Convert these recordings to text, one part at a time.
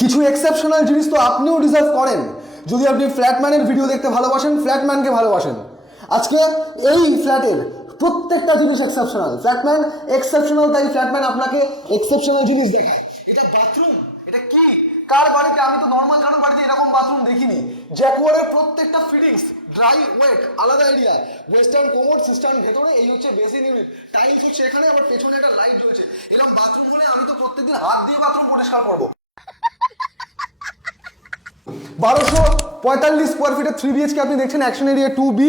কিছু এক্সেপশনাল জিনিস তো আপনিও ডিজার্ভ করেন যদি আপনি ফ্ল্যাটম্যানের ভিডিও দেখতে ভালোবাসেন, ফ্ল্যাটম্যানকে ভালোবাসেন। আজকে এই ফ্ল্যাটের প্রত্যেকটা জিনিস এক্সেপশনাল, ফ্ল্যাটম্যান এক্সেপশনাল, তাই ফ্ল্যাটম্যান আপনাকে এক্সেপশনাল জিনিস দেখায়। এটা বাথরুম, এটা কি কার বাড়িতে, আমি তো নর্মাল কারোর বাড়িতে এরকম বাথরুম দেখিনি। জ্যাকুয়ারের প্রত্যেকটা ফিটিংস ড্রাই ওয়েট আলাদা এরিয়া, ওয়েস্টার্ন কোমোড, সিস্টার্ন ভেতরে, এই হচ্ছে বেসিন ইউনিট, টাইলস হচ্ছে এখানে, আবার পেছনে একটা লাইট জ্বলছে। এরকম বাথরুম হলে আমি তো প্রত্যেকদিন হাত দিয়ে বাথরুম পরিষ্কার করবো। 1245 স্কোয়ার ফিটের 3 BHK আপনি দেখছেন, অ্যাকশন এরিয়া 2B।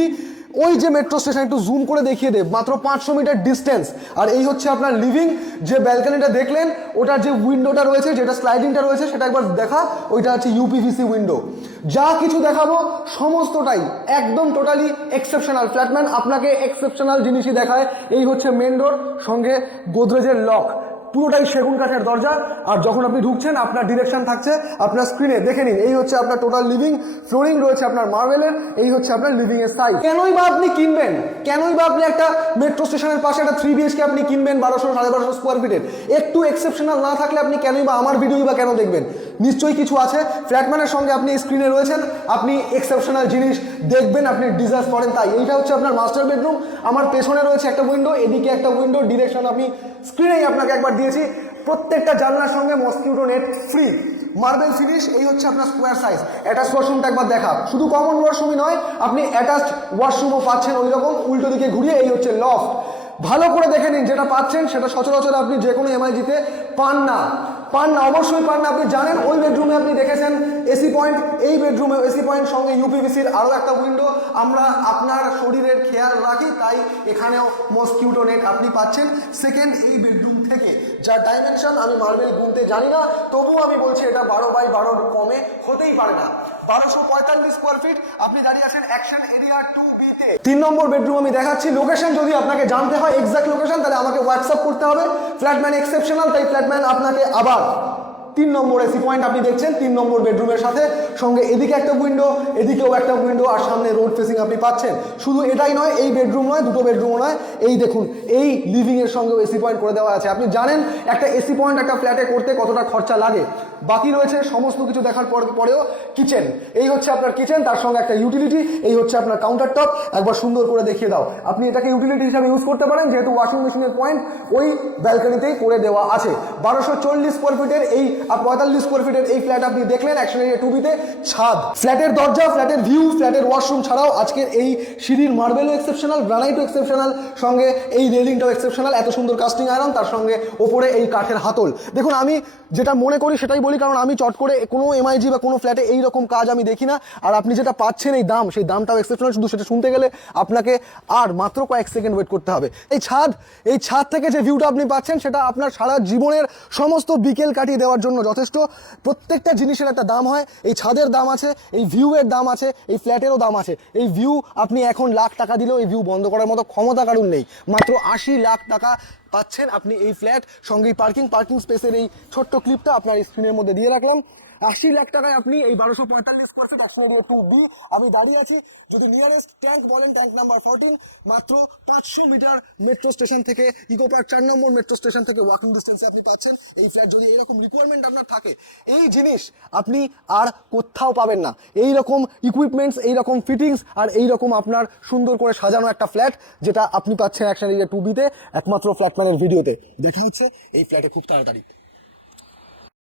ওই যে মেট্রো স্টেশন, একটু জুম করে দেখিয়ে দেব, মাত্র 500 মিটার ডিস্টেন্স। আর এই হচ্ছে আপনার লিভিং। যে ব্যালকনিটা দেখলেন, ওটার যে উইন্ডোটা রয়েছে, যেটা স্লাইডিংটা রয়েছে, সেটা একবার দেখা, ওইটা হচ্ছে ইউপিভিসি উইন্ডো। যা কিছু দেখাবো সমস্তটাই একদম টোটালি এক্সেপশনাল। ফ্ল্যাটম্যান আপনাকে এক্সেপশনাল জিনিসই দেখায়। এই হচ্ছে মেন ডোর, সঙ্গে গোদরেজের লক, পুরোটাই সেগুন কাঠের দরজা। আর যখন আপনি ঢুকছেন, আপনার ডিরেকশন থাকছে আপনার স্ক্রিনে, দেখে নিন। এই হচ্ছে আপনার টোটাল লিভিং, ফ্লোরিং রয়েছে আপনার মার্বেলের। এই হচ্ছে আপনার লিভিং এর সাইজ। কেনই বা আপনি কিনবেন, কেনই বা আপনি একটা মেট্রো স্টেশনের পাশে একটা 3 BHK আপনি কিনবেন 1200-1250 স্কোয়ার ফিটের? একটু এক্সেপশনাল না থাকলে আপনি কেনই বা আমার ভিডিওই বা কেন দেখবেন? নিশ্চয়ই কিছু আছে। ফ্ল্যাটম্যানের সঙ্গে আপনি স্ক্রিনে রয়েছেন, আপনি এক্সেপশনাল জিনিস দেখবেন, আপনি ডিজার্ভ করেন। তাই এইটা হচ্ছে আপনার মাস্টার বেডরুম। আমার পেছনে রয়েছে একটা উইন্ডো, এদিকে একটা উইন্ডো, ডিরেকশন আমি স্ক্রিনেই আপনাকে একবার দিয়েছি। প্রত্যেকটা জানলার সঙ্গে mosquito net free, marble finish. এই হচ্ছে আপনার স্কোয়ার সাইজ। অ্যাটাচ ওয়াশরুমটা একবার দেখা, শুধু কমন ওয়াশরুমই নয়, আপনি অ্যাটাচড ওয়াশরুমও পাচ্ছেন ওই রকম উল্টো দিকে ঘুরিয়ে। এই হচ্ছে লফট। ভালো করে দেখে নিন, যেটা পাচ্ছেন সেটা সচরাচর আপনি যে কোনো এমআইজিতে পান না, অবশ্যই পান না। আপনি জানেন ওই বেডরুমে আপনি দেখেছেন এসি পয়েন্ট, এই বেডরুমে এসি পয়েন্ট, সঙ্গে ইউপিভিসির আরও একটা উইন্ডো। আমরা আপনার শরীরের খেয়াল রাখি, তাই এখানেও মসকিউটো নেট আপনি পাচ্ছেন। সেকেন্ড, এই বেডরুম থেকে যার ডাইমেনশন আমি মার্বেল গুনতে জানি না, তবুও আমি বলছি এটা 12x12 কমে হতেই পারে না। 1245 স্কোয়ার ফিট আপনি দাঁড়িয়ে আছেন অ্যাকশন এরিয়া 2B তে। 3 নম্বর বেডরুম আমি দেখাচ্ছি। লোকেশন যদি আপনাকে জানতে হয়, এক্সাক্ট লোকেশন, তাহলে আমাকে হোয়াটসঅ্যাপ করতে হবে। ফ্ল্যাটম্যান এক্সেপশনাল, তাই ফ্ল্যাটম্যান আপনাকে আবার 3 নম্বর এসি পয়েন্ট আপনি দেখছেন 3 নম্বর বেডরুমের সাথে, সঙ্গে এদিকে একটা উইন্ডো, এদিকেও একটা উইন্ডো, আর সামনে রোড ফেসিং আপনি পাচ্ছেন। শুধু এটাই নয়, এই বেডরুম নয়, দুটো বেডরুমও নয়, এই দেখুন, এই লিভিং এর সঙ্গেও এসি পয়েন্ট করে দেওয়া আছে। আপনি জানেন একটা এসি পয়েন্ট একটা ফ্ল্যাটে করতে কতটা খরচা লাগে। বাকি রয়েছে সমস্ত কিছু দেখার পরেও কিচেন। এই হচ্ছে আপনার কিচেন, তার সঙ্গে একটা ইউটিলিটি। এই হচ্ছে আপনার কাউন্টার টপ, একবার সুন্দর করে দেখিয়ে দাও। আপনি এটাকে ইউটিলিটি হিসাবে ইউজ করতে পারেন, যেহেতু ওয়াশিং মেশিনের পয়েন্ট ওই ব্যালকনিতেই করে দেওয়া আছে। 1240 স্কোয়ার ফিটের এই 45 স্কোয়ার ফিটের এই ফ্ল্যাট আপনি দেখলেন অ্যাকশন এরিয়া 2B তে। ছাদ, ফ্ল্যাটের দরজা, ফ্ল্যাটের ভিউ, ফ্ল্যাটের ওয়াশরুম ছাড়াও আজকের এই সিঁড়ির মার্বেলও এক্সেপশনাল, গ্রানাইটও এক্সেপশনাল, সঙ্গে এই রেলিংটাও এক্সেপশনাল। এত সুন্দর কাস্টিং আয়রন, তার সঙ্গে ওপরে এই কাঠের হাতল। দেখুন, আমি যেটা মনে করি সেটাই বলি, কারণ আমি চট করে কোনো এমআইজি বা কোনো ফ্ল্যাটে এই রকম কাজ আমি দেখি না। আর আপনি যেটা পাচ্ছেন এই দাম, সেই দামটাও এক্সেপশনাল। শুধু সেটা শুনতে গেলে আপনাকে আর মাত্র কয়েক সেকেন্ড ওয়েট করতে হবে। এই ছাদ থেকে যে ভিউটা আপনি পাচ্ছেন, সেটা আপনার সারা জীবনের সমস্ত বিকেল কাটিয়ে দেওয়ার জন্য যথেষ্ট। প্রত্যেকটা জিনিসের একটা দাম হয়, এই ছাদের দাম আছে, এই ভিউয়ের দাম আছে, এই ফ্ল্যাটেরও দাম আছে। এই ভিউ আপনি এখন লাখ টাকা দিলেও এই ভিউ বন্ধ করার মতো ক্ষমতা কারণ নেই। মাত্র 80 লাখ টাকা পাচ্ছেন আপনি এই ফ্ল্যাট, সঙ্গে পার্কিং স্পেসের এই ছোট্ট ক্লিপটা আপনার স্ক্রিনের মধ্যে দিয়ে রাখলাম। 80 লাখ টাকায় আপনি এই 1245 square feet action area 2B আমি দাঁড়িয়ে আছি। যদি নিয়ারেস্ট ট্যাঙ্ক বলেন, ট্যাঙ্ক নাম্বার 14, মাত্র 500 মিটার মেট্রো স্টেশন থেকে, ইকো পার্ক 4 নম্বর মেট্রো স্টেশন থেকে ওয়াকিং ডিস্টেন্সে আপনি পাচ্ছেন এই ফ্ল্যাট। যদি এরকম রিকোয়ারমেন্ট আপনার থাকে, এই জিনিস আপনি আর কোথাও পাবেন না। এই রকম ইকুইপমেন্টস, এই রকম ফিটিংস, আর এই রকম আপনার সুন্দর করে সাজানো একটা ফ্ল্যাট, যেটা আপনি পাচ্ছেন অ্যাকশন এরিয়া 2B তে, একমাত্র ফ্ল্যাটম্যানের ভিডিওতে। দেখা হচ্ছে এই ফ্ল্যাটে খুব তাড়াতাড়ি।